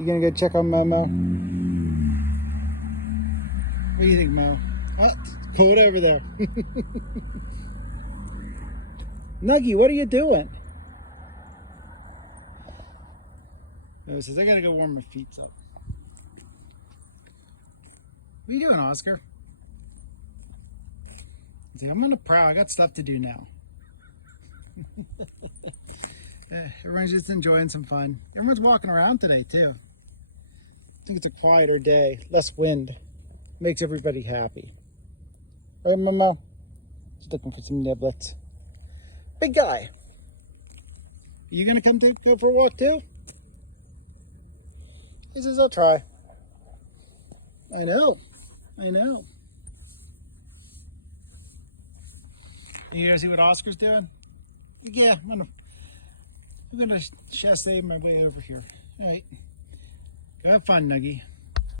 You gonna go check on Momo? What do you think, Mo? Oh, it's cold over there. Nuggy, what are you doing? It says I gotta go warm my feet up. What are you doing, Oscar? He's like, I'm on the prowl. I got stuff to do now. Everyone's just enjoying some fun. Everyone's walking around today too. I think it's a quieter day, less wind. Makes everybody happy. Right, Momo? Just looking for some niblets. Big guy. You gonna come to go for a walk too? He says, I'll try. I know. I know. You guys see what Oscar's doing? Yeah, I'm gonna chasse my way over here. All right. Go have fun, Nuggy.